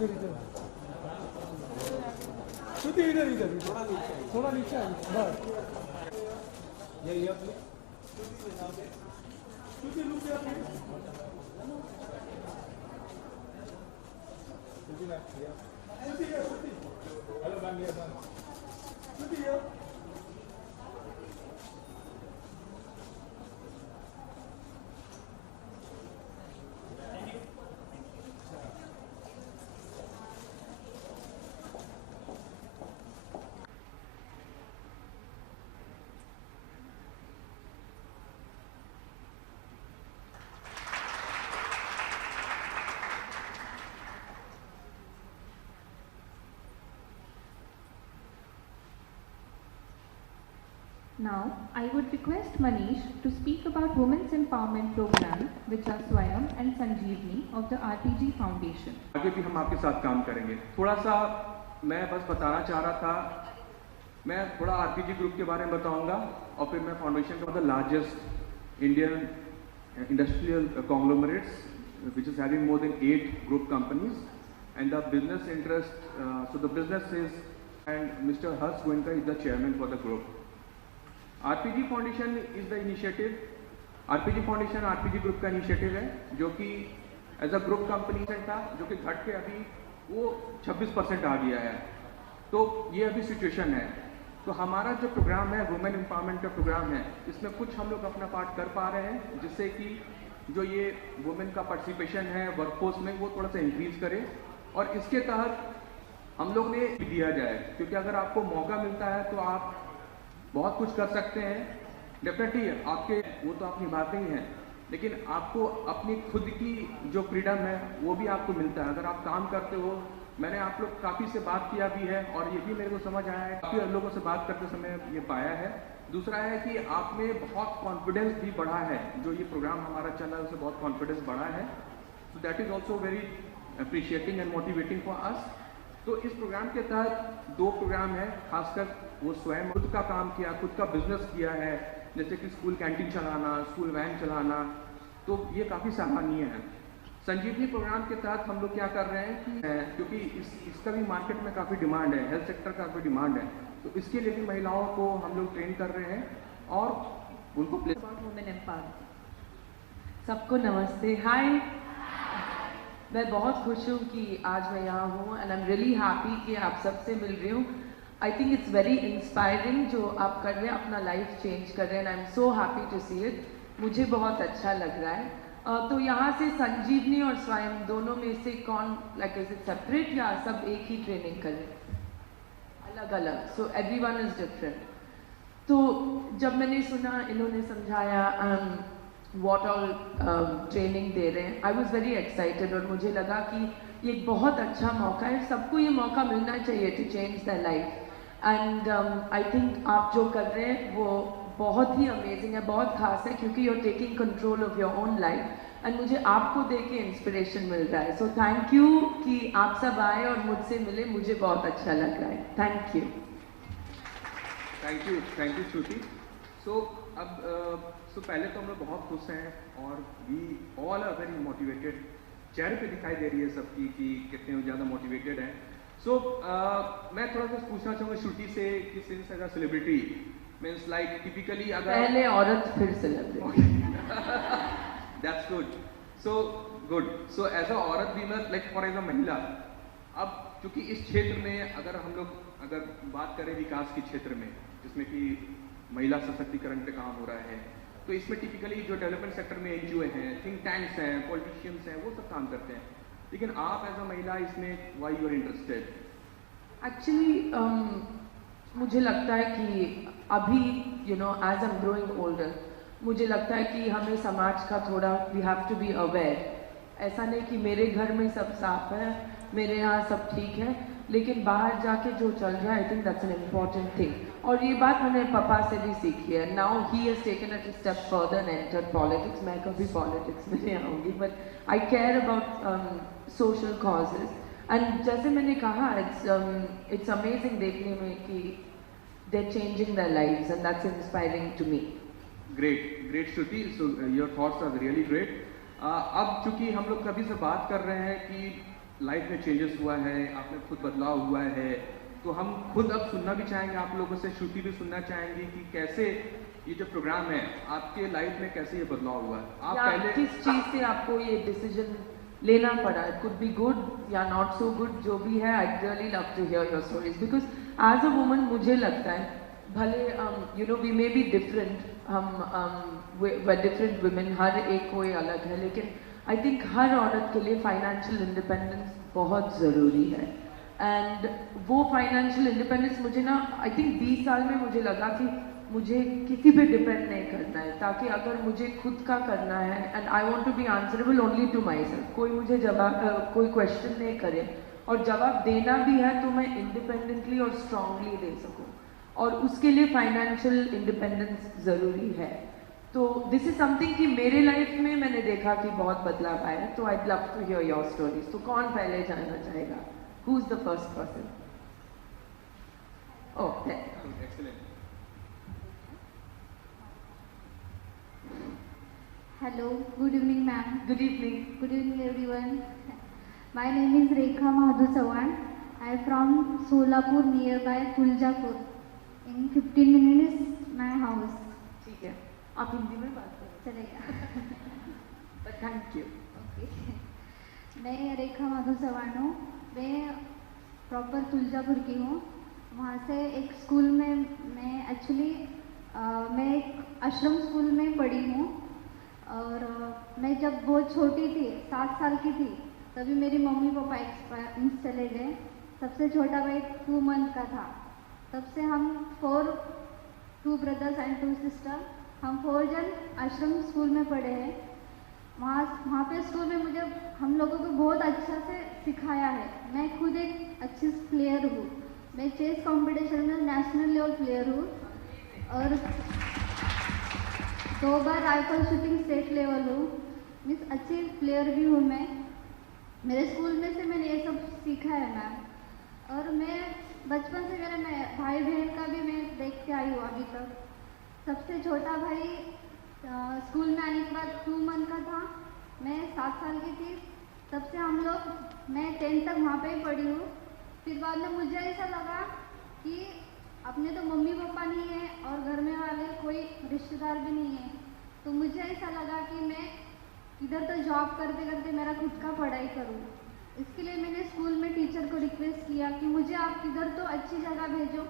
इधर इधर श्रुति इधर इधर थोड़ा नीचे आ बस यही अपने श्रुति रुक जा श्रुति हेलो बन गया श्रुति Now, I would request Manish to speak about Women's Empowerment Program, which are Swayam and Sanjeevni of the RPG Foundation. आगे भी हम आपके साथ काम करेंगे। थोड़ा सा मैं बस बताना चाह रहा था, मैं थोड़ा RPG ग्रुप के बारे में बताऊंगा और फिर मैं फाउंडेशन का the largest Indian industrial conglomerates, which is having more than 8 group companies, and the business interest. So the business is, and Mr. Harsh Goenka is the chairman for the group. RPG foundation is the initiative. RPG foundation RPG group का initiative है जो कि as a group company था, जो कि घट के अभी वो 26% आ गया है। तो ये अभी सिचुएशन है। तो हमारा जो प्रोग्राम है वुमेन एम्पावरमेंट का प्रोग्राम है, इसमें कुछ हम लोग अपना पार्ट कर पा रहे हैं जिससे कि जो ये वुमेन का पार्टिसिपेशन है वर्कफोर्स में वो थोड़ा सा इंक्रीज करे, और इसके तहत हम लोग ने दिया जाए, क्योंकि अगर आपको मौका मिलता है तो आप बहुत कुछ कर सकते हैं। डेफिनेटली आपके वो तो आप निभाते ही हैं, लेकिन आपको अपनी खुद की जो फ्रीडम है वो भी आपको मिलता है अगर आप काम करते हो। मैंने आप लोग काफ़ी से बात किया भी है और ये भी मेरे को समझ आया है, काफ़ी लोगों से बात करते समय ये पाया है। दूसरा है कि आप में बहुत कॉन्फिडेंस भी बढ़ा है, जो ये प्रोग्राम हमारा चल रहा है उससे बहुत कॉन्फिडेंस बढ़ा है। So that is also very appreciating and motivating for us. तो इस प्रोग्राम के तहत 2 प्रोग्राम है, खासकर वो स्वयं खुद का काम किया, खुद का बिजनेस किया है, जैसे कि स्कूल कैंटीन चलाना, स्कूल वैन चलाना, तो ये काफ़ी सराहनीय है। संजीवनी प्रोग्राम के तहत हम लोग क्या कर रहे हैं कि क्योंकि इसका भी मार्केट में काफ़ी डिमांड है, हेल्थ सेक्टर का काफ़ी डिमांड है, तो इसके लिए भी महिलाओं को हम लोग ट्रेन कर रहे हैं और उनको वुमेन एम्पावरमेंट। सबको नमस्ते, हाय। मैं बहुत खुश हूँ कि आज मैं यहाँ हूँ and I am really happy कि आप सबसे मिल रही हूँ। आई थिंक इट्स वेरी इंस्पायरिंग जो आप कर रहे हैं, अपना लाइफ चेंज कर रहे हैं and I am so happy to see it. मुझे बहुत अच्छा लग रहा है। तो यहाँ से संजीवनी और स्वयं दोनों में से कौन लाइक इज इट सेपरेट या सब एक ही ट्रेनिंग करें? अलग अलग, सो एवरीवन इज डिफरेंट। तो जब मैंने सुना इन्होंने समझाया व्हाट ऑल ट्रेनिंग दे रहे हैं, आई वॉज वेरी एक्साइटेड और मुझे लगा कि ये एक बहुत अच्छा मौका है, सबको ये मौका मिलना चाहिए to change the life. And I think आप जो कर रहे हैं वो बहुत ही अमेजिंग है, बहुत खास है, क्योंकि you are taking control of your own life and मुझे आपको देख के इंस्पिरेशन मिल रहा है। सो थैंक यू कि आप सब आए और मुझसे मिले, मुझे बहुत अच्छा लग रहा है। Thank you. Thank you Shruti. So अब पहले तो हम लोग बहुत खुश हैं और we all are very motivated. चेहरे पे दिखाई दे रही है सबकी कि कितने ज़्यादा मोटिवेटेड हैं। सो मैं थोड़ा सा पूछना चाहूँगा श्रुति से कि since as a celebrity means like typically अगर पहले औरत फिर celebrity. That's good, so good. So as a औरत भी मैं लाइक फॉर एज अ महिला, अब क्योंकि इस क्षेत्र में अगर बात करें विकास के क्षेत्र में जिसमें कि महिला सशक्तिकरण पे काम हो रहा है, तो इसमें टिपिकली जो डेवलपमेंट सेक्टर में एनजीओ हैं, थिंक टैंक्स हैं, पॉलिटिशियंस हैं, वो सब काम करते हैं, लेकिन आप एज अ महिला इसमें why you are interested? Actually मुझे लगता है कि अभी as I am growing older, मुझे लगता है कि हमें समाज का थोड़ा we have to be aware. ऐसा नहीं कि मेरे घर में सब साफ है, मेरे यहाँ सब ठीक है, लेकिन बाहर जाके जो चल रहा है I think that's an important thing. और ये बात मैंने पापा से भी सीखी है। Now he has taken it a step further and enter politics. मैं कभी पॉलिटिक्स में नहीं आऊँगी, but I care about social causes and जैसे मैंने कहा इट्स अमेजिंग देखने में कि they are changing their lives and that's inspiring to me. Great Shruti, so your thoughts are really great. अब चूंकि हम लोग कभी से बात कर रहे हैं कि लाइफ में चेंजेस हुआ है, आप में खुद बदलाव हुआ है, तो हम खुद अब सुनना भी चाहेंगे आप लोगों से, श्रुति भी सुनना चाहेंगे कि कैसे ये जो प्रोग्राम है आपके लाइफ में कैसे ये बदलाव हुआ है। आप या पहले किस चीज़ से आपको ये डिसीजन लेना पड़ा, इट कुड बी गुड या नॉट सो गुड, जो भी है। I really love to hear your stories because as a woman मुझे लगता है भले you know we may be different, हम डिफरेंट वुमेन, हर एक कोई अलग है, लेकिन आई थिंक हर औरत के लिए फाइनेंशियल इंडिपेंडेंस बहुत ज़रूरी है। एंड वो फाइनेंशियल इंडिपेंडेंस मुझे ना आई थिंक 20 साल में मुझे लगा कि मुझे किसी पे डिपेंड नहीं करना है, ताकि अगर मुझे खुद का करना है and I want to be answerable only to myself, कोई मुझे जवाब कोई क्वेश्चन नहीं करे और जवाब देना भी है तो मैं इंडिपेंडेंटली और स्ट्रांगली दे सकूं, और उसके लिए फाइनेंशियल इंडिपेंडेंस ज़रूरी है। तो दिस इज समथिंग कि मेरे लाइफ में मैंने देखा कि बहुत बदलाव आया है। तो I love to hear your stories. तो कौन पहले जानना चाहेगा? Who is the first person? Oh excellent. Hello, good evening ma'am. Good evening. Good evening everyone. My name is Rekha Mahadhu Sawan. I am from Solapur nearby Tuljapur. In 15 minutes my house. ठीक है, आप हिंदी में बात करें। चलेगा। Thank you. Okay. मैं रेखा माधु चौहान हूँ। मैं प्रॉपर तुलजापुर की हूँ। वहाँ से एक स्कूल में मैं एक्चुअली मैं एक आश्रम स्कूल में पढ़ी हूँ, और मैं जब बहुत छोटी थी, 7 साल की थी, तभी मेरी मम्मी पापा एक्सपायर चले गए। सबसे छोटा भाई 2 मंथ का था। तब से हम 2 ब्रदर्स एंड 2 सिस्टर, हम 4 जन आश्रम स्कूल में पढ़े हैं। वहाँ पे स्कूल में मुझे हम लोगों को बहुत अच्छा से सिखाया है। मैं खुद एक अच्छी प्लेयर हूँ। मैं चेस कंपटीशन में नेशनल लेवल प्लेयर हूँ, और 2 बार राइफल शूटिंग स्टेट लेवल हूँ। मीन्स अच्छी प्लेयर भी हूँ मैं। मेरे स्कूल में से मैंने ये सब सीखा है मैम। और मैं बचपन से मेरे भाई बहन का भी मैं देख के आई हूँ अभी तक। सबसे छोटा भाई स्कूल में आने के बाद 2 मंथ का था, मैं 7 साल की थी। तब से हम लोग, मैं 10th तक वहाँ पे ही पढ़ी हूँ। फिर बाद में मुझे ऐसा लगा कि अपने तो मम्मी पापा नहीं है और घर में वाले कोई रिश्तेदार भी नहीं है, तो मुझे ऐसा लगा कि मैं इधर तो जॉब करते करते मेरा खुद का पढ़ाई करूँ। इसके लिए मैंने स्कूल में टीचर को रिक्वेस्ट किया कि मुझे आप इधर तो अच्छी जगह भेजो,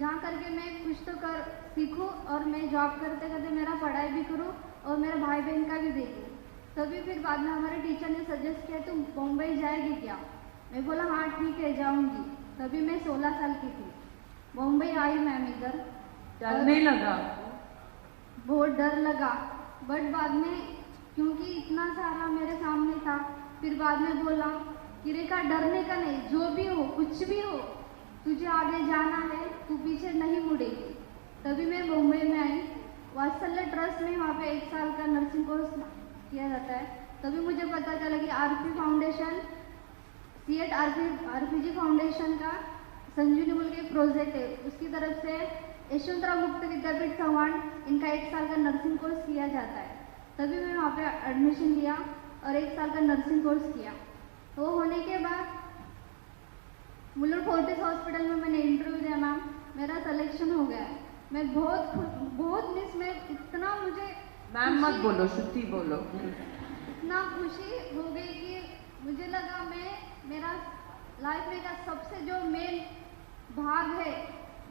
जहाँ करके मैं कुछ तो कर सीखूँ और मैं जॉब करते करते मेरा पढ़ाई भी करूँ और मेरे भाई बहन का भी देखूँ। तभी फिर बाद में हमारे टीचर ने सजेस्ट किया तुम बम्बई जाएगी क्या? मैं बोला हाँ ठीक है जाऊँगी। तभी मैं 16 साल की थी। बम्बई आई मैम इधर। डर नहीं लगा? बहुत डर लगा, बट बाद में क्योंकि इतना सारा मेरे सामने था, फिर बाद में बोला कि रेखा डरने का नहीं, जो भी हो कुछ भी हो तुझे आगे जाना है, तू पीछे नहीं मुड़ेगी। तभी मैं मुंबई में आई। वात्सल्य ट्रस्ट में वहाँ पे 1 साल का नर्सिंग कोर्स किया जाता है। तभी मुझे पता चला कि RP foundation, CEAT RPG foundation का संजीवनी बोल के प्रोजेक्ट है, उसकी तरफ से यशवंतराव मुक्त विद्यापीठ चौहान, इनका 1 साल का नर्सिंग कोर्स किया जाता है। तभी मैं वहाँ पे एडमिशन लिया और 1 साल का नर्सिंग कोर्स किया। तो होने के बाद मुल्लर फोर्टिस हॉस्पिटल में मैंने इंटरव्यू दिया मैम, मेरा सिलेक्शन हो गया। मैं बहुत मिस में इतना मुझे मैम मत बोलो, श्रुति बोलो। इतना खुशी हो गई कि मुझे लगा मेरा लाइफ में का सबसे जो मेन भाग है,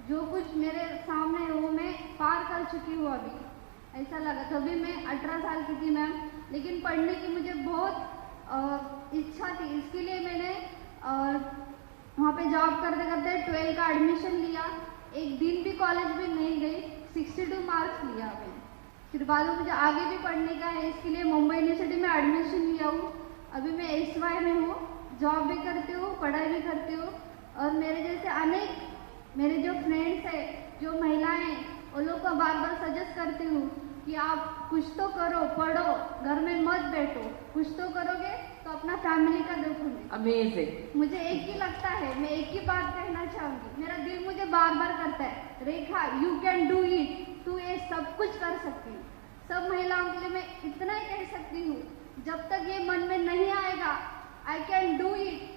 जो कुछ मेरे सामने है वो मैं पार कर चुकी हूँ अभी, ऐसा लगा। तभी मैं 18 साल की थी मैम, लेकिन पढ़ने की मुझे बहुत इच्छा थी। इसके लिए मैंने वहाँ पे जॉब करते करते 12 का एडमिशन लिया। एक दिन भी कॉलेज में नहीं गई, 62 मार्क्स लिया मैंने। फिर बाद में मुझे आगे भी पढ़ने का है, इसके लिए मुंबई यूनिवर्सिटी में एडमिशन लिया हूँ। अभी मैं SY में हूँ, जॉब भी करती हूँ, पढ़ाई भी करती हूँ। और मेरे जैसे अनेक मेरे जो फ्रेंड्स हैं, जो महिलाएं हैं, उन लोग को बार बार सजेस्ट करती हूँ कि आप कुछ तो करो, पढ़ो, घर में मत बैठो, कुछ तो करोगे तो अपना फैमिली का देखोगे। अमेजिंग। मुझे एक ही लगता है, मैं एक ही बात कहना चाहूँगी, मेरा दिल मुझे बार बार करता है, रेखा यू कैन डू इट, तू ये सब कुछ कर सकती है। सब महिलाओं के लिए मैं इतना ही कह सकती हूँ, जब तक ये मन में नहीं आएगा आई कैन डू इट,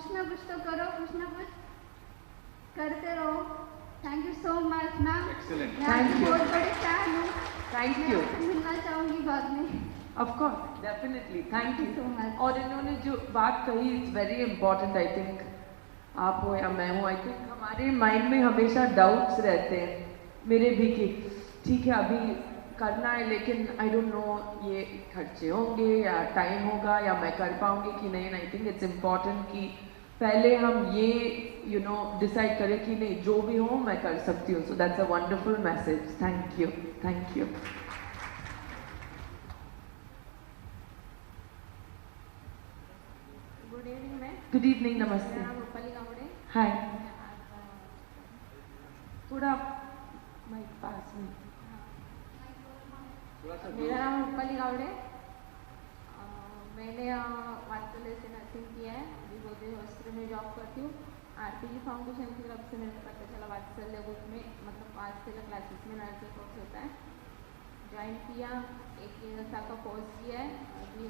कुछ ना कुछ तो करो, कुछ ना कुछ करते रहो। Thank you so much ma'am. Excellent. मैं Thank आपकी you. बहुत बड़ी फैन हूँ। Thank मैं you. आपसे मिलना चाहूँगी बाद में। Of course, definitely. Thank you so much. और इन्होंने जो बात कही it's very important I think, आप हो या मैं हूँ, आई थिंक हमारे माइंड में हमेशा डाउट्स रहते हैं, मेरे भी, कि ठीक है अभी करना है लेकिन आई डोंट नो ये खर्चे होंगे या टाइम होगा या मैं कर पाऊंगी कि नहीं। आई थिंक इट्स इम्पॉर्टेंट कि पहले हम ये डिसाइड करें कि नहीं जो भी हो मैं कर सकती हूँ। So that's a wonderful message. Thank you, thank you. Good evening ma'am. Good evening, नमस्ते। मेरा नाम रूपाली गावड़े। हाय, मैं आज थोड़ा माइक पास में। मेरा नाम रूपाली गावड़े। मैंने वात्सल्य से नर्सिंग किया है, अभी गोदरेज हॉस्पिटल में जॉब करती हूँ। आरपीजी फाउंडेशन की तरफ से मेरे को पता चला वात्सल्य ग्रुप में मतलब वात्सल्य क्लासेस में नर्सिंग कोर्स होता है, ज्वाइन किया, 1 साल का कोर्स किया है। अभी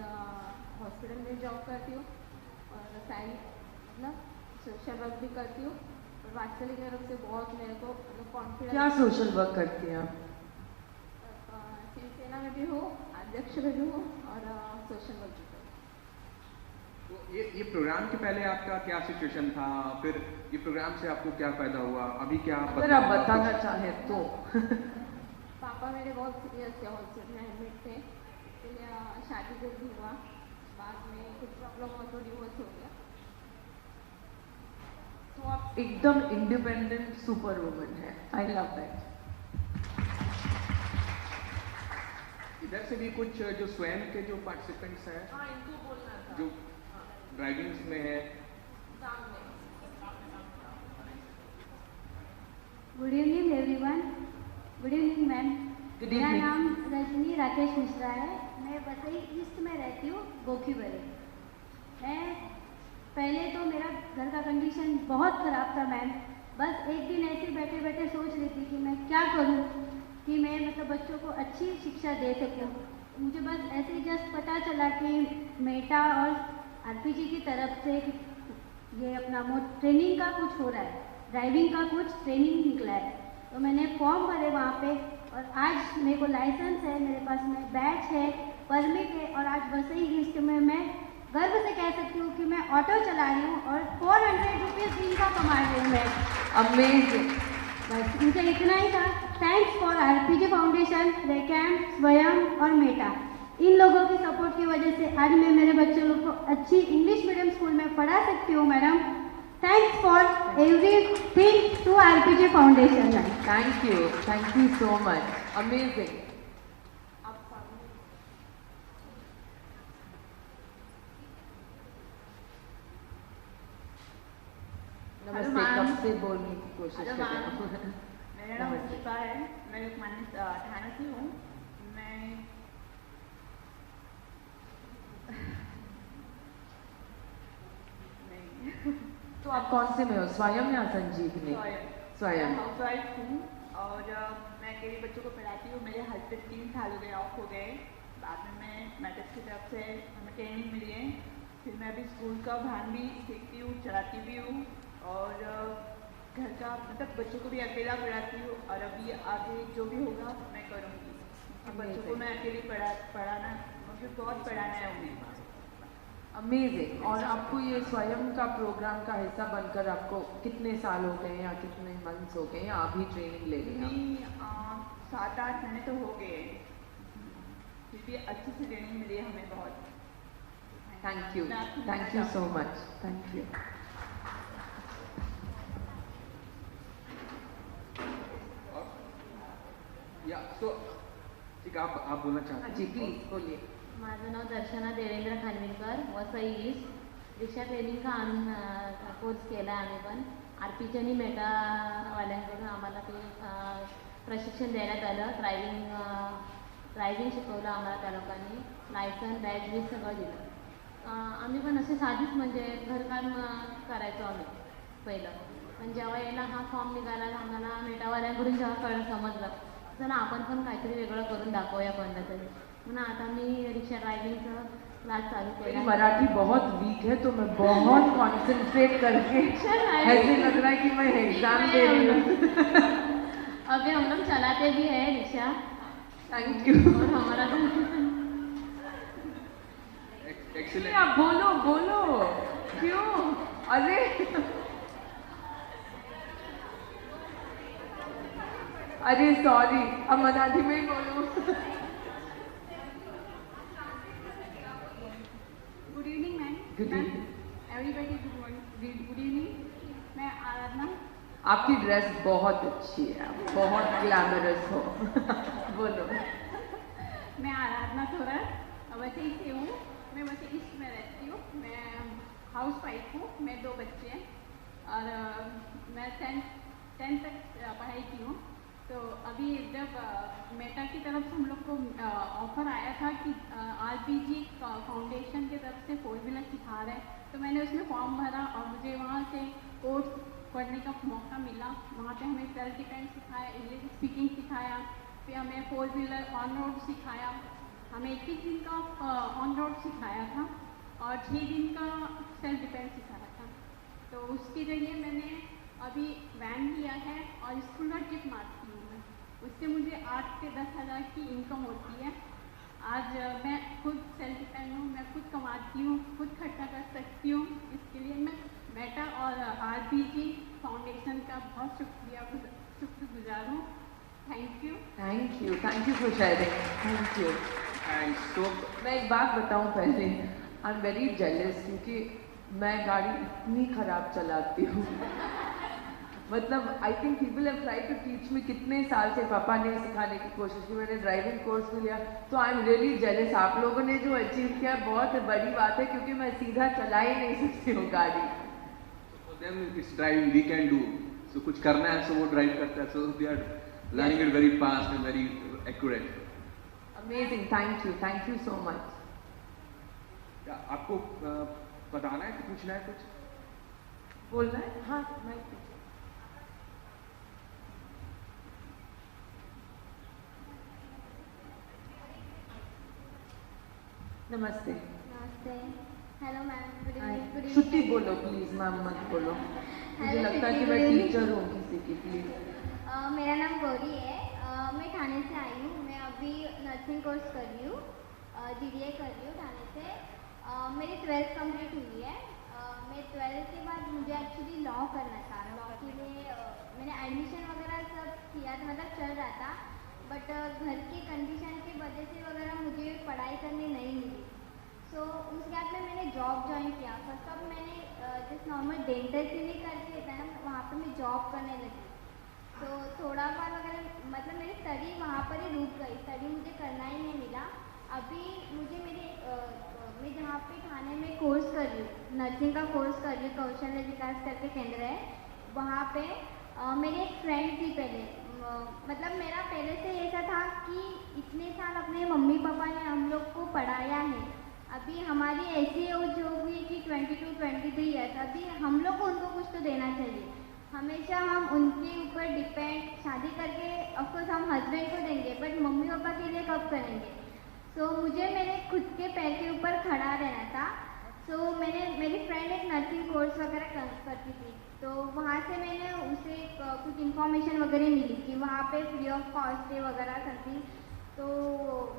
हॉस्पिटल में जॉब करती हूँ और साइड मतलब सोशल वर्क भी करती हूँ। और वात्सल्य की तरफ से बहुत मेरे को मतलब कॉन्फिडेंस। क्या सोशल वर्क करती हैं आप? शिवसेना में भी हूँ, अध्यक्ष में भी हूँ और सोशल वर्क भी करती तो ये प्रोग्राम के पहले आपका क्या सिचुएशन था, फिर ये प्रोग्राम से आपको क्या फायदा हुआ, अभी क्या अगर आप बताना चाहें तो। हूँ। पापा मेरे बहुत सीरियस थे, हॉस्पिटल में एडमिट थे, इसलिए शादी जल्दी हुआ, बाद में कुछ प्रॉब्लम हुआ तो डिवोर्स हो गया। तो आप एकदम इंडिपेंडेंट सुपर वुमन है। I love that. इधर से भी कुछ जो स्वयं के जो पार्टिसिपेंट्स हैं हाँ, इनको बोलना था। जो ड्राइविंग्स में है। Good evening everyone. Good evening ma'am. Good मेरा evening. नाम रजनी राकेश मिश्रा है। मैं वसई ईस्ट में रहती हूँ, गोखीबरे। मैं पहले तो मेरा घर का कंडीशन बहुत ख़राब था मैम। बस एक दिन ऐसे बैठे बैठे सोच रही थी कि मैं क्या करूँ कि मैं मतलब बच्चों को अच्छी शिक्षा दे सकूँ। मुझे बस ऐसे ही जस्ट पता चला कि मेटा और आरपीजी की तरफ से ये अपना ट्रेनिंग का कुछ हो रहा है, ड्राइविंग का कुछ ट्रेनिंग निकला है। तो मैंने फॉर्म भरे वहाँ पे और आज मेरे को लाइसेंस है, मेरे पास में बैच है, परमिट है और आज वसई ईस्ट में मैं गर्व से कह सकती हूँ कि मैं ऑटो चला रही हूँ और 400 रुपीज़ दिन का कमा रही हूँ मैं। अमेजिंग। बस मुझे इतना ही था। थैंक्स फॉर आरपीजी फाउंडेशन, रेकैम, स्वयं और मेटा। इन लोगों की सपोर्ट की वजह से आज मैं मेरे बच्चों लोग को अच्छी इंग्लिश मीडियम स्कूल में पढ़ा सकती हूँ madam. Thanks for everything to RPG foundation. Thank you so much. Amazing. नमस्ते, कब से बोलने की कोशिश कर रहे हो? मेरा नाम दीपा है, मैं लोकमान्य थाना से हूँ। मैं नहीं तो आप कौन से में हो, स्वयं या संजीवनी? स्वयं। हाउस वाइफ हूँ और मैं अकेले बच्चों को पढ़ाती हूँ। मेरे हस्बैंड 3 साल हो गए ऑफ हो गए, बाद में मैं मैट्रिक्स की तरफ से हमें ट्रेनिंग मिली है। फिर मैं अभी स्कूल का वाहन भी सीखती हूँ, चलाती भी हूँ और घर का मतलब बच्चों को भी अकेला पढ़ाती हूँ और अभी आगे जो भी होगा मैं करूँगी। बच्चों को मैं अकेले पढ़ाना, मुझे बहुत पढ़ाना है उन्हें। अमेजिंग। और आपको ये स्वयं का प्रोग्राम का हिस्सा बनकर आपको कितने साल हो गए या कितने मंथ्स हो गए या अभी ट्रेनिंग ले रही हैं? नहीं, 7-8 महीने तो हो गए, फिर भी अच्छी सी ट्रेनिंग मिली है हमें बहुत। Thank you so much. Thank you. या तो ठीक, आप बोलना चाहते हैं? जी प्लीज बोलिए। माझं नाव दर्शना देवेंद्र खानविलकर, वसई ईस्ट। रिक्षा ट्रेनिंगचा कोर्स केला आहे आम्ही पण। आरपीजी आणि मेटावाल्यांकडून आम्हाला ते प्रशिक्षण देण्यात आलं। ड्रायव्हिंग शिकवलं आम्हाला त्या लोकांनी, लायसन बॅच बी सगळं दिलं। आम्ही पण असे साधीच म्हणजे घरकाम करायचो आम्ही पहिलं, पण जेव्हा याला हा फॉर्म निघाला आम्हाला मेटावाल्यांकडून जेव्हा समजलं चला आपण पण काहीतरी वेगळं करून दाखवूया कोणत्या तरी, म्हणून आता मी रिक्षा ड्रायव्हिंगचं क्लास चालू मेरी केला मराठी बहुत वीक है तो मैं बहुत कंसंट्रेट करके ऐसे लग रहा है कि मैं एग्जाम दे रही हूँ। अभी हम लोग चलाते भी है रिक्शा थैंक यू। और हमारा एक्सीलेंट। आप बोलो बोलो, क्यों? अरे अरे सॉरी, अब मराठी में ही बोलो। Good evening ma'am. Good evening. Everybody good evening. मैं आराधना। आपकी ड्रेस बहुत अच्छी है, आप बहुत ग्लैमरस हो। बोलो। मैं आराधना थोड़ा वैसे ही से हूँ। मैं वैसे ईस्ट में रहती हूँ। मैं हाउस वाइफ हूँ। मैं 2 बच्चे हैं और मैं 10th तक पढ़ाई की हूँ। तो अभी जब मेटा की तरफ से हम लोग को ऑफर आया था कि आरपीजी फाउंडेशन की तरफ से 4 व्हीलर सिखा रहे हैं, तो मैंने उसमें फॉर्म भरा और मुझे वहाँ से कोर्स पढ़ने का मौका मिला। वहाँ पे हमें सेल्फ डिफेंस सिखाया, इंग्लिश स्पीकिंग सिखाया, फिर हमें 4 व्हीलर ऑन रोड सिखाया, हमें 21 दिन का ऑन रोड सिखाया था और 6 दिन का सेल्फ डिफेंस सिखाया था। तो उसके जरिए मैंने अभी वैन लिया है और स्कूल का ट्रिप मारती हूँ मैं। उससे मुझे 8 से 10 हज़ार की इनकम होती है। आज मैं खुद सेल्फ डिपेंड हूँ, मैं खुद कमाती हूँ, खुद खर्चा कर सकती हूँ। इसके लिए मैं मेटा और आरपीजी फाउंडेशन का बहुत शुक्रगुजार हूँ। Thank you. Thank you for sharing. Thank you. Thanks. तो मैं एक बात बताऊं पहले, आई एम वेरी जेलस क्योंकि मैं गाड़ी इतनी खराब चलाती हूँ। मतलब I think people have tried to teach me, कितने साल से पापा ने सिखाने की कोशिश की, मैंने ड्राइविंग कोर्स भी लिया, तो आई एम रियली जेलस। आप लोगों ने जो अचीव किया बहुत बड़ी बात है क्योंकि मैं सीधा चला ही नहीं सकती हूँ गाड़ी। Them it's driving we can do. So कुछ करना है सो वो ड्राइव करता है, so they are learning it very fast and very accurate. Amazing, thank you so much. क्या आपको बताना है कि पूछना है कुछ? बोलना है? हाँ मैं नमस्ते। नमस्ते। Hello ma'am. Good evening. Shruti बोलो प्लीज, मैम मत बोलो, मुझे हेलो लगता है कि श्रुति, मैं good evening। टीचर हूँ किसी की। प्लीज। मेरा नाम गौरी है। मैं ठाणे से आई हूँ। मैं अभी नर्सिंग कोर्स कर रही हूँ, DDA कर रही हूँ ठाणे से। मेरी 12th कंप्लीट हुई है। मैं 12th के बाद मुझे एक्चुअली लॉ करना था। लॉ के लिए मैंने एडमिशन वगैरह सब किया था, मतलब चल रहा था, बट घर की कंडीशन की वजह से वगैरह मुझे पढ़ाई करने नहीं मिली। सो उस गैप में मैंने जॉब ज्वाइन किया। फर्स्ट ऑफ मैंने जिस नॉर्मल डेंटल क्लिनिक करके होता है ना, वहाँ पे मैं जॉब करने लगी। तो थोड़ा बार वगैरह मतलब मेरी स्टडी वहाँ पर ही रुक गई, स्टडी मुझे करना ही नहीं मिला। अभी मुझे मैं जहाँ पे ठाणे में कोर्स कर रही हूँ, नर्सिंग का कोर्स कर रही हूँ, कौशल्य विकास करके केंद्र है, वहाँ पे मेरी एक फ्रेंड थी पहले। मतलब मेरा पहले से ऐसा था कि इतने साल अपने मम्मी पापा ने हम लोग को पढ़ाया है। अभी हमारी ऐसी एज हो गई कि 22-23 ईयर्स, अभी हम लोग को उनको कुछ तो देना चाहिए। हमेशा हम उनके ऊपर डिपेंड, शादी करके ऑफकोर्स हम हस्बैंड को देंगे, बट मम्मी पापा के लिए कब करेंगे। सो मुझे मेरे खुद के पैर के ऊपर खड़ा रहना था। सो मेरी फ्रेंड एक नर्सिंग कोर्स वगैरह करती थी, तो वहाँ से मैंने उसे कुछ इन्फॉर्मेशन वगैरह मिली कि वहाँ पे फ्री ऑफ कॉस्ट है वगैरह समथिंग। तो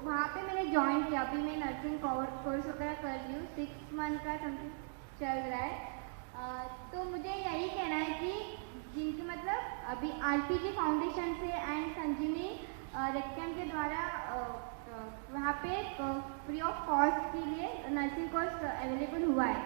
वहाँ पे मैंने ज्वाइन किया। अभी मैं नर्सिंग कोर्स वगैरह कर रही हूँ, 6 मंथ का समथिंग चल रहा है। तो मुझे यही कहना है कि जिनकी मतलब अभी आरपीजी फाउंडेशन से एंड संजीवनी रेक्टम के द्वारा वहाँ पे फ्री ऑफ कॉस्ट के लिए नर्सिंग कोर्स अवेलेबल हुआ है।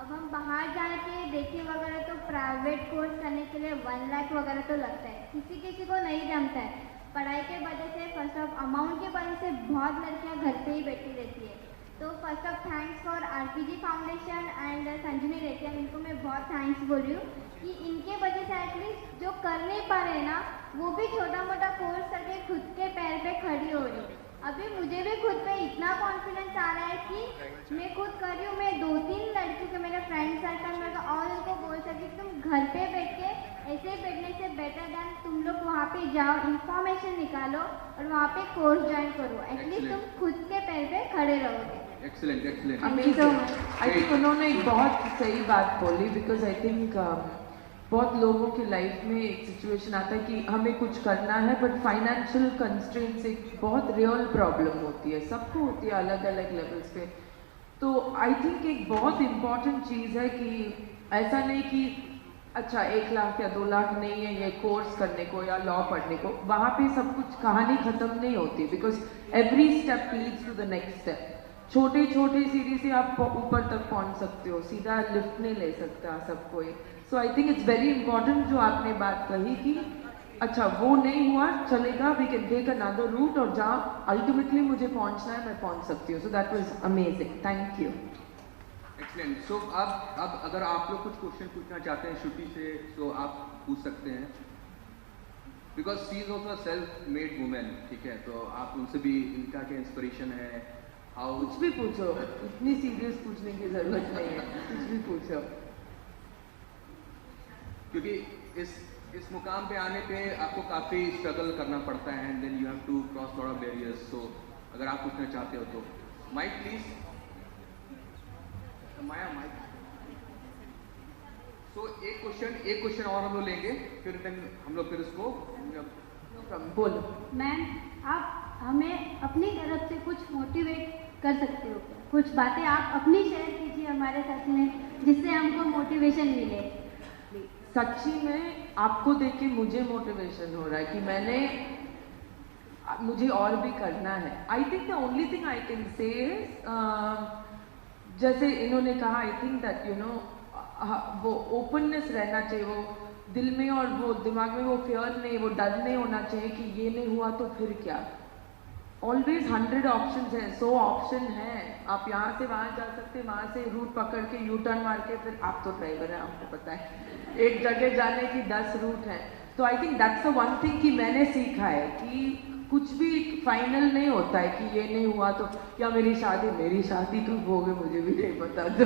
अब हम बाहर जाके देखें वगैरह तो प्राइवेट कोर्स करने के लिए 1 लाख वगैरह तो लगता है, किसी को नहीं जमता है। पढ़ाई के वजह से, फर्स्ट ऑफ अमाउंट के वजह से बहुत लड़कियां घर पे ही बैठी रहती है। तो first off thanks for RPG foundation and Sanjeevani रेटियम, इनको मैं बहुत थैंक्स बोल रही हूँ कि इनके वजह से एटलीस्ट जो कर नहीं पा रहे ना, वो भी छोटा मोटा कोर्स करके खुद के पैर पे खड़ी हो रही है। अभी मुझे भी खुद पे इतना कॉन्फिडेंस आ रहा है कि मैं खुद कर रही हूँ। मैं 2-3 लड़कियों के मेरे फ्रेंड सर्कल में और उनको बोल सकती तुम घर पे बैठ के ऐसे बैठने से बेटर दैन तुम लोग वहाँ पे जाओ, इंफॉर्मेशन निकालो और वहाँ पे कोर्स ज्वाइन करो, एटलीस्ट तुम खुद के पैर पे खड़े रहोगे। Excellent excellent. आई थिंक उन्होंने एक बहुत सही बात बोली, बिकॉज आई थिंक बहुत लोगों के लाइफ में एक सिचुएशन आता है कि हमें कुछ करना है बट फाइनेंशियल कंस्ट्रेंट्स एक बहुत रियल प्रॉब्लम होती है, सबको होती है अलग अलग लेवल्स पे। तो आई थिंक एक बहुत इम्पॉर्टेंट चीज़ है कि ऐसा नहीं कि अच्छा 1 लाख या 2 लाख नहीं है ये कोर्स करने को या लॉ पढ़ने को, वहाँ पे सब कुछ कहानी ख़त्म नहीं होती, because every step leads to the next step. छोटे छोटे सीढ़ी से आप ऊपर तक पहुँच सकते हो, सीधा लिफ्ट नहीं ले सकता सब कोई। So I think it's very important जो आपने बात कही कि अच्छा वो नहीं हुआ चलेगा, we can take another route, और जहाँ अल्टीमेटली मुझे पहुँचना है मैं पहुँच सकती हूँ। So that was amazing, thank you. Excellent. So अब अगर आप लोग कुछ क्वेश्चन पूछना चाहते हैं श्रुति से तो आप पूछ सकते हैं, because she is also self made women, ठीक है, तो आप उनसे भी इनका क्या इंस्पिरेशन है, हाउ। कुछ भी पूछो, इतनी सीरियस पूछने की जरूरत नहीं है, कुछ भी पूछो। क्योंकि इस मुकाम पे आने पे आपको काफ़ी स्ट्रगल करना पड़ता है and then you have to cross lot of barriers. So अगर आप पूछना चाहते हो तो mic please, Maya mic. So एक क्वेश्चन और हम लोग लेंगे, फिर हम लोग फिर उसको बोलो। मैम, आप हमें अपनी तरफ से कुछ मोटिवेट कर सकते हो क्या? कुछ बातें आप अपनी शेयर कीजिए हमारे साथ में, जिससे हमको मोटिवेशन मिले। सच्ची में आपको देख के मुझे मोटिवेशन हो रहा है कि मुझे और भी करना है। I think the only thing I can say जैसे इन्होंने कहा, आई थिंक दैट यू नो वो ओपननेस रहना चाहिए, वो दिल में और वो दिमाग में वो फियर नहीं, वो डर नहीं होना चाहिए कि ये नहीं हुआ तो फिर क्या। ऑलवेज 100 ऑप्शन है, 100 ऑप्शन है, आप यहाँ से वहाँ जा सकते हैं, वहाँ से रूट पकड़ के यू टर्न मार के, फिर आप तो ड्राइवर हैं आपको पता है एक जगह जाने की 10 रूट हैं। तो I think that's the one thing कि मैंने सीखा है कि कुछ भी फाइनल नहीं होता है कि ये नहीं हुआ तो, या मेरी शादी कब होगी मुझे भी नहीं पता। तो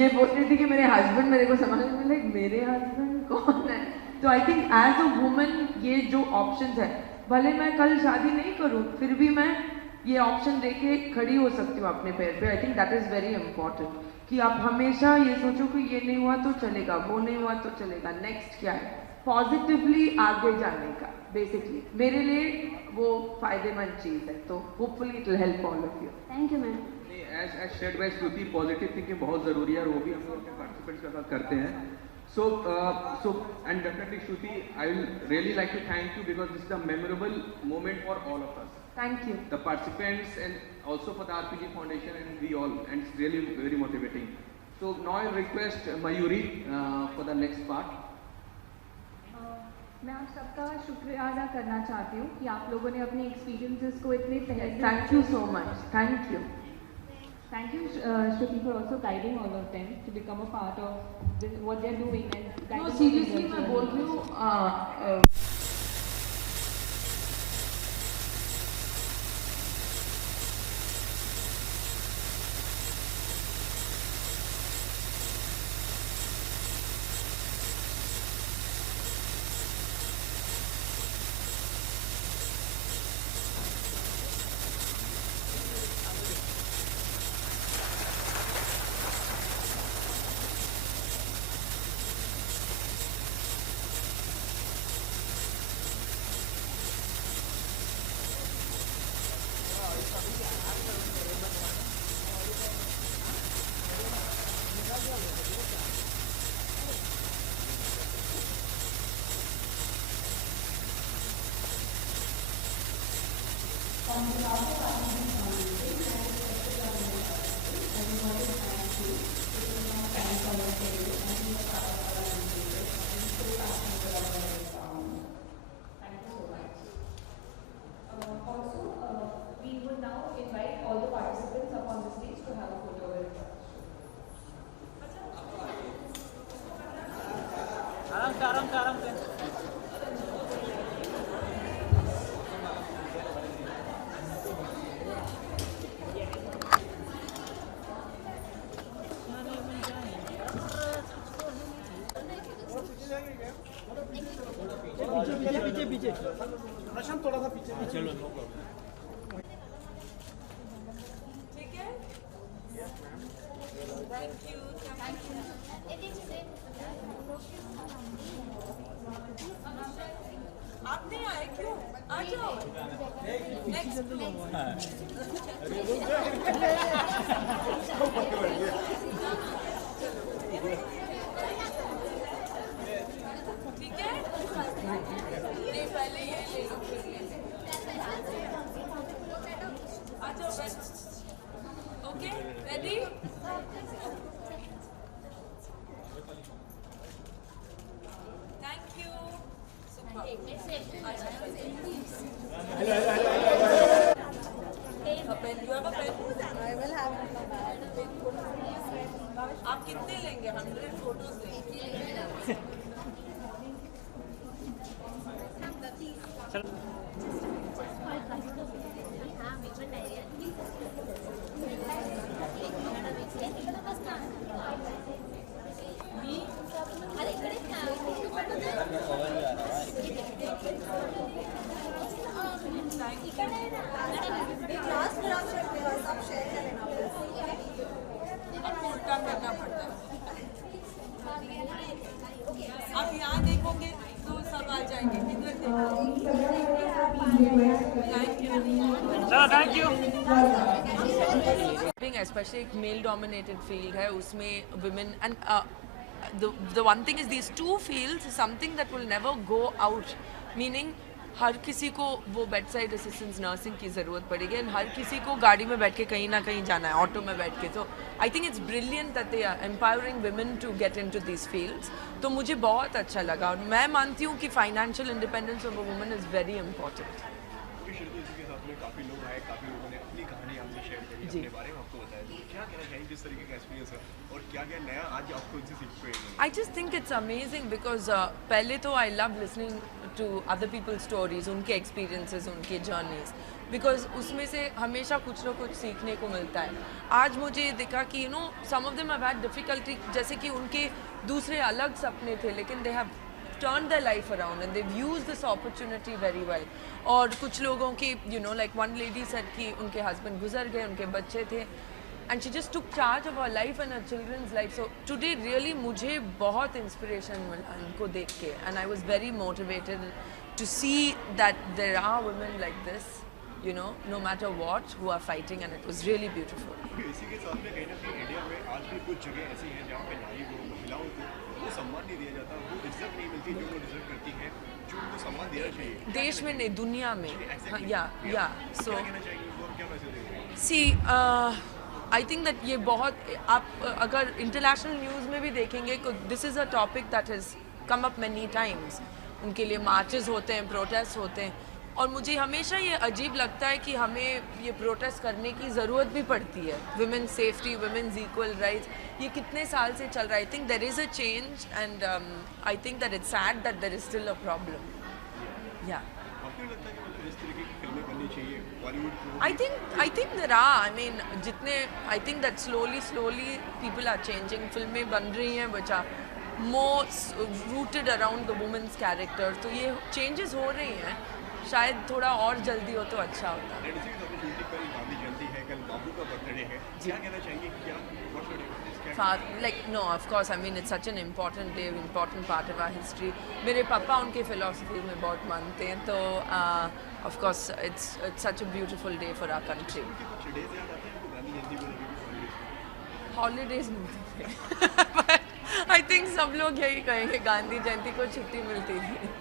ये बोलती थी कि मेरे हस्बैंड मेरे को समझ में लाइक मेरे हस्बैंड कौन है। तो I think as a woman ये जो ऑप्शंस है, भले मैं कल शादी नहीं करूँ फिर भी मैं ये ऑप्शन देके खड़ी हो सकती हूँ अपने पैर पे। आई think that is very important कि आप हमेशा ये सोचो कि ये नहीं हुआ तो चलेगा, वो नहीं हुआ तो चलेगा, नेक्स्ट क्या है, पॉजिटिवली आगे जाने का। बेसिकली मेरे लिए वो फायदेमंद चीज़ है, तो hopefully it will help all of you. Thank you ma'am. As shared by Shruti, positive thinking बहुत ज़रूरी है और वो भी हम लोग अपने पार्टिसिपेंट्स के साथ करते हैं। So and definitely Shruti, I will really like to thank you because this is a memorable moment for all of us. Thank you. The participants and also for the RPG Foundation and we all, and it's really very motivating. So now I request Mayuri for the next part. मैं आप सबका शुक्रिया अदा करना चाहती हूँ कि आप लोगों ने अपने एक्सपीरियंसेस को इतने तहज़ीब। Thank you so much. Thank you. Thank you, Shruti, for also guiding all of them to become a part of what they're doing and. No, seriously, मैं बोल रही हूँ पीछे प्रशांत थोड़ा सा पीछे। चलो नो प्रॉब्लम। ठीक है। Okay, ready? Thank you. Super. A pen. You have a pen? I will have a pen. आप कितने लेंगे? 100 photos लेंगे. आपको उल्टा करना पड़ता है. आप यहाँ देखोगे तो सब आ जाएंगे. इधर देखो. Especially एक male dominated field है उसमें women and the one thing is these two fields is something that will never go out, meaning हर किसी को वो बेड साइड असिस्टेंस नर्सिंग की ज़रूरत पड़ेगी एंड हर किसी को गाड़ी में बैठ के कहीं ना कहीं जाना है, ऑटो में बैठ के. तो I think it's brilliant that they are empowering women to get into this fields. तो मुझे बहुत अच्छा लगा और मैं मानती हूँ कि financial independence of a woman is very important. काफ़ी लोग आए, काफ़ी लोगों ने अपनी कहानी हमसे शेयर करी, अपने बारे में आपको बताया. तो क्या कहना चाहिए जिस तरीके का एक्सपीरियंस है और क्या क्या नया आज आपको इनसे सीख पाए? I just think it's amazing because पहले तो I love listening to other people's stories, उनके experiences, उनके journeys, because उसमें से हमेशा कुछ ना कुछ सीखने को मिलता है. आज मुझे दिखा कि you know some of them have had difficulty, जैसे कि उनके दूसरे अलग सपने थे लेकिन they have turned their life around and they've used this opportunity very well. और कुछ लोगों की you know like one lady said कि उनके husband गुजर गए, उनके बच्चे थे and she just took charge of her life and her children's life. So today really मुझे बहुत inspiration मिला इनको देख के and I was very motivated to see that there are women like this, you know, no matter what, who are fighting, and it was really beautiful. इसी के साथ में कहीं ना कहीं इंडिया में आज भी कुछ जगह ऐसी हैं जहाँ पे नारी को, महिलाओं को वो सम्मान नहीं दिया जाता, वो इज्जत नहीं मिलती जो वो डिजर्व करती हैं, जो उनको सम्मान देना चाहिए. देश में नहीं, दुनिया में. या so क्या कहना चाहिए उनको, क्या मैसेज देंगे? see I think that ये बहुत, आप अगर इंटरनेशनल न्यूज़ में भी देखेंगे तो this is a topic that has come up many times. उनके लिए मार्चेस होते हैं, प्रोटेस्ट होते हैं और मुझे हमेशा ये अजीब लगता है कि हमें ये प्रोटेस्ट करने की ज़रूरत भी पड़ती है. Women safety, women's equal rights, ये कितने साल से चल रहा है. I think there is a change and I think that it's sad that there is still a problem. या आपको लगता है कि मतलब इस तरीके की फिल्में बननी चाहिए बॉलीवुड को? I think there are. I mean, जितने I think that slowly people are changing. फिल्में बन रही हैं which are more rooted around the woman's character. तो ये changes हो रही हैं. शायद थोड़ा और जल्दी हो तो अच्छा होता. कल गांधी जयंती है, कल बाबू का बर्थडे है, क्या कहना चाहेंगे? क्या Like no, of course. I mean, it's such an important day, important part of our history. मेरे पापा उनके philosophy में बहुत मानते हैं, तो of course it's such a beautiful day for our country. Holidays मिलते थे, but I think सब लोग यही कहेंगे गांधी जयंती को छुट्टी मिलती थी.